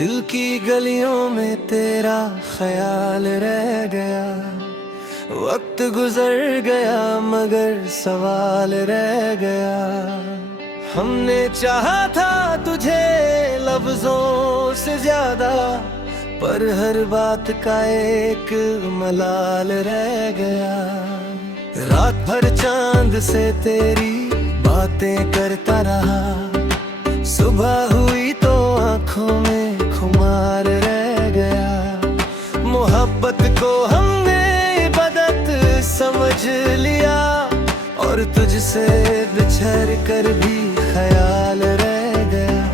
दिल की गलियों में तेरा ख्याल रह गया। वक्त गुजर गया मगर सवाल रह गया। हमने चाहा था तुझे लफ्जों से ज्यादा, पर हर बात का एक मलाल रह गया। रात भर चांद से तेरी बातें करता रहा, सुबह हुई तो आंखों में खुमार रह गया। मोहब्बत को हमने इबादत समझ लिया, और तुझसे बिछड़ कर भी ख्याल रह गया।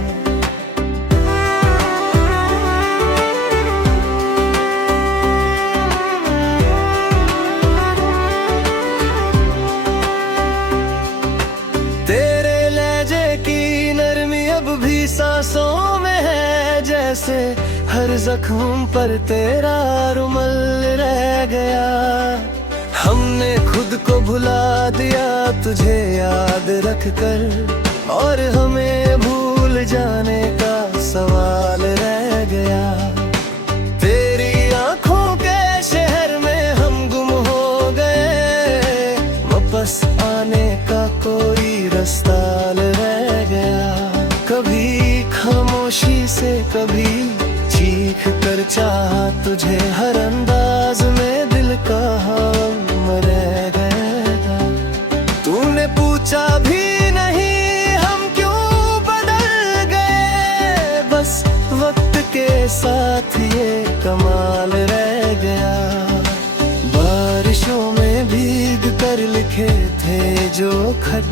तेरे लहजे की नरमी अब भी सांसों में है, जैसे हर जख्म पर तेरा रुमाल रह गया। हमने खुद को भुला दिया तुझे याद रख कर, और हमें भूल जाने का सवाल रह गया। तेरी आंखों के शहर में हम गुम हो गए, वापस आने का कोई रास्ता रह गया। कभी खामोशी से कभी चीख कर चाहा तुझे, हर अंदाज में दिल का हम रह गया। तूने पूछा भी नहीं हम क्यों बदल गए, बस वक्त के साथ ये कमाल रह गया। बारिशों में भीग कर लिखे थे जो खत,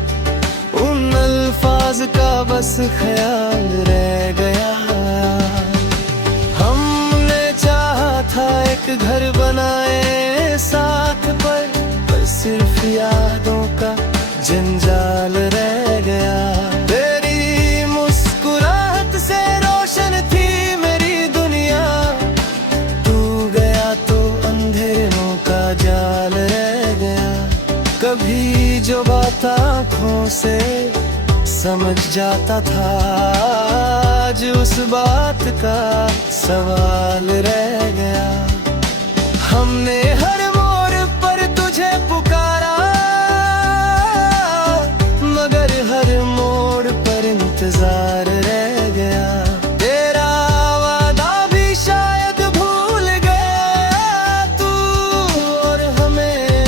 उन अल्फाज का बस ख्याल रह गया। हमने चाहा था एक घर बनाए साथ, पर सिर्फ यादों का जंजाल रह गया। तेरी मुस्कुराहट से रोशन थी मेरी दुनिया, तू गया तो अंधेरों का जाल रह गया। कभी जो बात आँखों से समझ जाता था, आज उस बात का सवाल रह गया। हमने हर मोड़ पर तुझे पुकारा, मगर हर मोड़ पर इंतजार रह गया। तेरा वादा भी शायद भूल गया तू, और हमें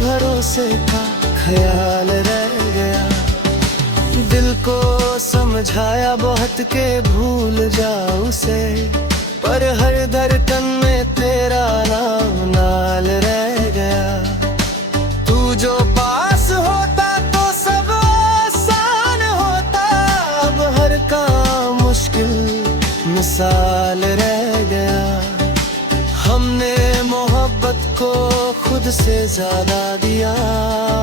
भरोसे का ख्याल रह गया। दिल को समझाया बहुत के भूल जा उसे, पर हर धड़कन में तेरा नाम नाल रह गया। तू जो पास होता तो सब आसान होता, अब हर काम मुश्किल मिसाल रह गया। हमने मोहब्बत को खुद से ज्यादा दिया,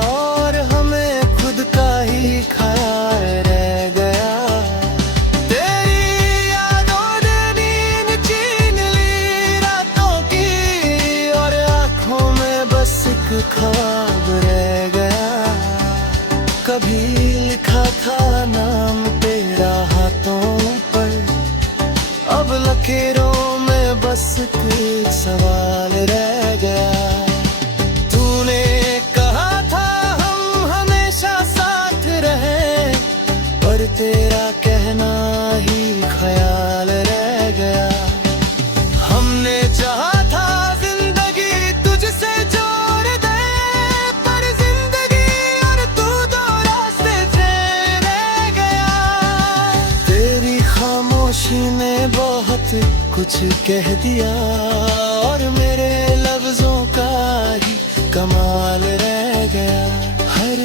और हमें खुद का ही ख्याल रह गया। तेरी यादों ने नींद छीन ली रातों की, और आँखों में बस एक ख्वाब रह गया। कभी लिखा था नाम तेरा हाथों पर, अब लकीरों में बस एक सवाल रह गया। तूने कहा था हम हमेशा साथ रहे, पर तेरा कहना ही ख्याल रह गया। हमने चाहा था जिंदगी तुझसे जोड़ दे, पर जिंदगी और तू दो रास्ते से रह गया। तेरी खामोशी ने बहुत कुछ कह दिया, और मेरे लफ्जों का ही कमाल रह गया। हर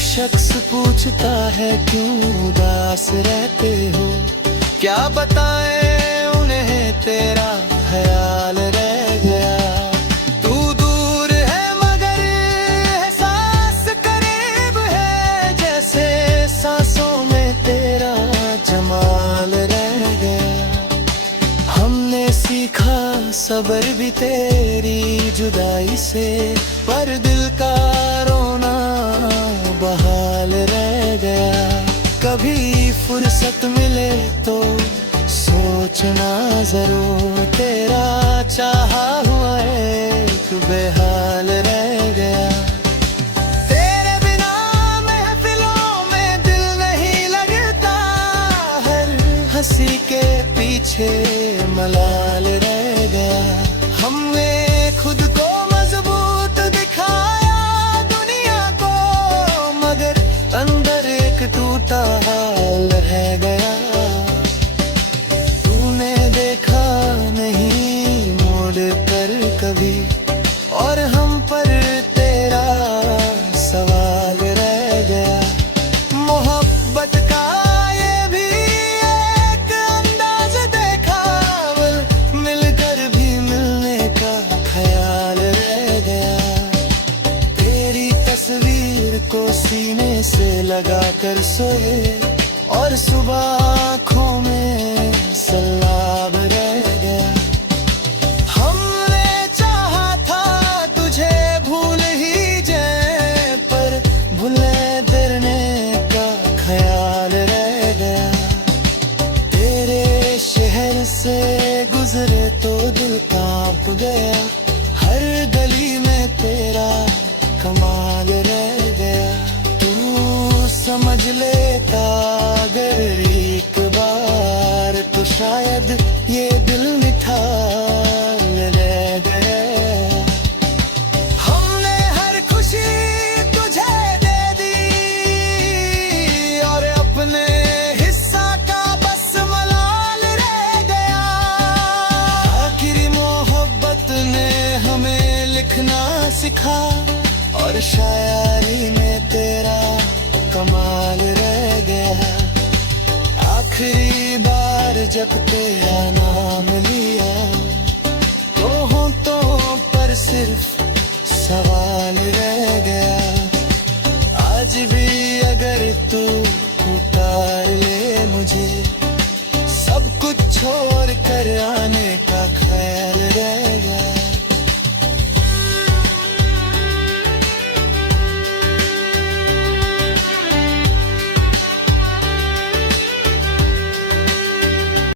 शख्स पूछता है क्यों उदास रहते हो, क्या बताएं उन्हें तेरा ख्याल रह गया। तू दूर है मगर एहसास करीब है, जैसे सांसों में तेरा जमाल रह गया। हमने सीखा सब्र भी तेरी जुदाई से, पर दिल का रोना बहाल रह गया। कभी फुर्सत मिले तो सो सोचना जरूर, तेरा चाहा हुआ एक बेहाल रह गया। तेरे बिना महफिलों में दिल नहीं लगता, हर हंसी के पीछे मलाल रह गया। हमने खुद को मजबूत दिखाया दुनिया को, मगर अंदर एक टूटा हाल रह गया। तूने देखा नहीं मोड़ कर कभी, और हम पर तेरा सवाल रह गया। मोहब्बत का ये भी एक अंदाज देखा, मिलकर भी मिलने का ख्याल रह गया। तेरी तस्वीर को सीने से लगा कर सोए, और सुबह आँखों में सैलाब रह गया। हमने चाहा था तुझे भूल ही जाए, पर भूले तेरने का ख्याल रह गया। तेरे शहर से गुजरे तो दिल कांप गया, हर गली में तेरा कमाल रह गया। तू समझ लेता अगर एक बार, तो शायद ये दिल निठार रह गया। हमने हर खुशी तुझे दे दी, और अपने हिस्सा का बस मलाल रह गया। आखिरी मोहब्बत ने हमें लिखना सिखा, और शायरी में तेरा कमाल रह गया। आखिरी बार जब तेरा नाम लिया, तो होंठों पर सिर्फ सवाल रह गया। आज भी अगर तू पुकार ले मुझे, सब कुछ छोड़ कर आने का